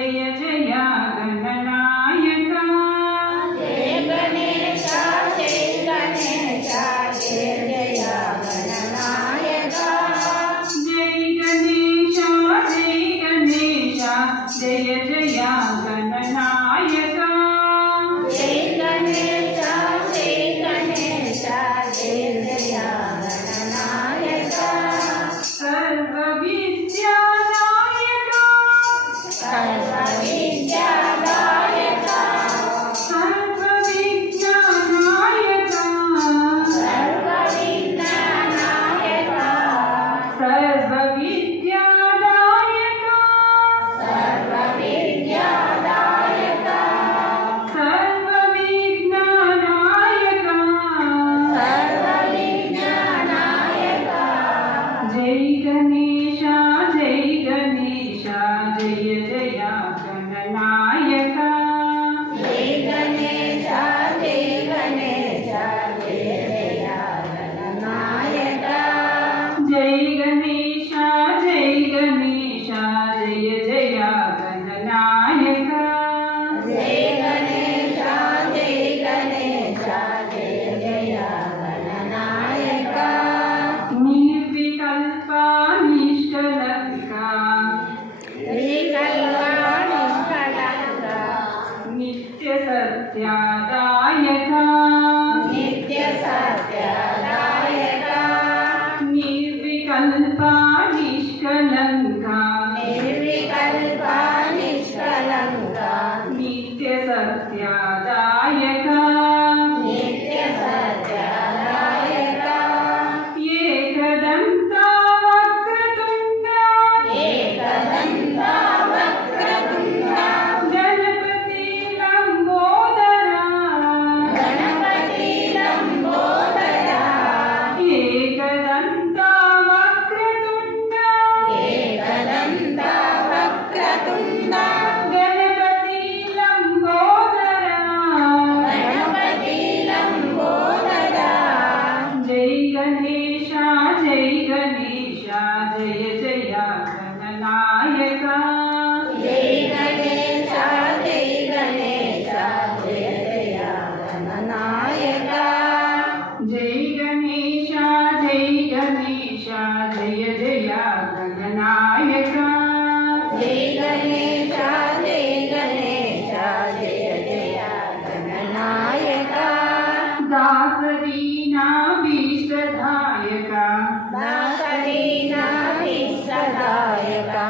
जय जय गणनायका जय गणेशा जय गणेशा जय जय गणनायका जय गणेशा जय गणेशा जय जय गणनायका जय गणेशा जय गणेशा जय जय गणनायका सर्वविद्यानायका सर्वविद्यादायका सर्वविज्ञानायका सर्वविज्ञानायका सर्वविद्यादायका सर्वविद्यादायका सर्वविज्ञानायका सर्वविज्ञानायका जय गणेशा जय गणेशा जय जय गणनायका जय गणेशा जय गणेशा जय जय गणनायका जय गणेशा जय गणेशा जय जय गणनायका जय गणेशा जय गणेशा जय जय गणनायका निर्विकल्पा निष्कलंका श्रीकल्पनिष्कलंका नित्य सत्यादायका नित्य सत्यदायका निर्विकल्पा निष्कलंका निर्विकल्पा निष्कलंका नित्य सत्यादायका नित्य सत्यदायका एकदंता वक्रतुंडा एकदन्ता वक्रतुण्डा गणपति लंबोदरा गणपति लंबोदरा एकदंता वक्रतुंडा एकदन्ता वक्रतुण्डा गणपति लंबोदरा गणपति लंबोदरा जय गणेशा जय गणेशा जय जय गणनायका जय गणेशा जय गणेशा जय जय गणनायका जय गणेशा जय गणेशा जय जय गणनायका जय गणेशा जय गणेशा जय जय गणनायका दासदीनाभीष्टदायका दासदीनाभीष्टदायका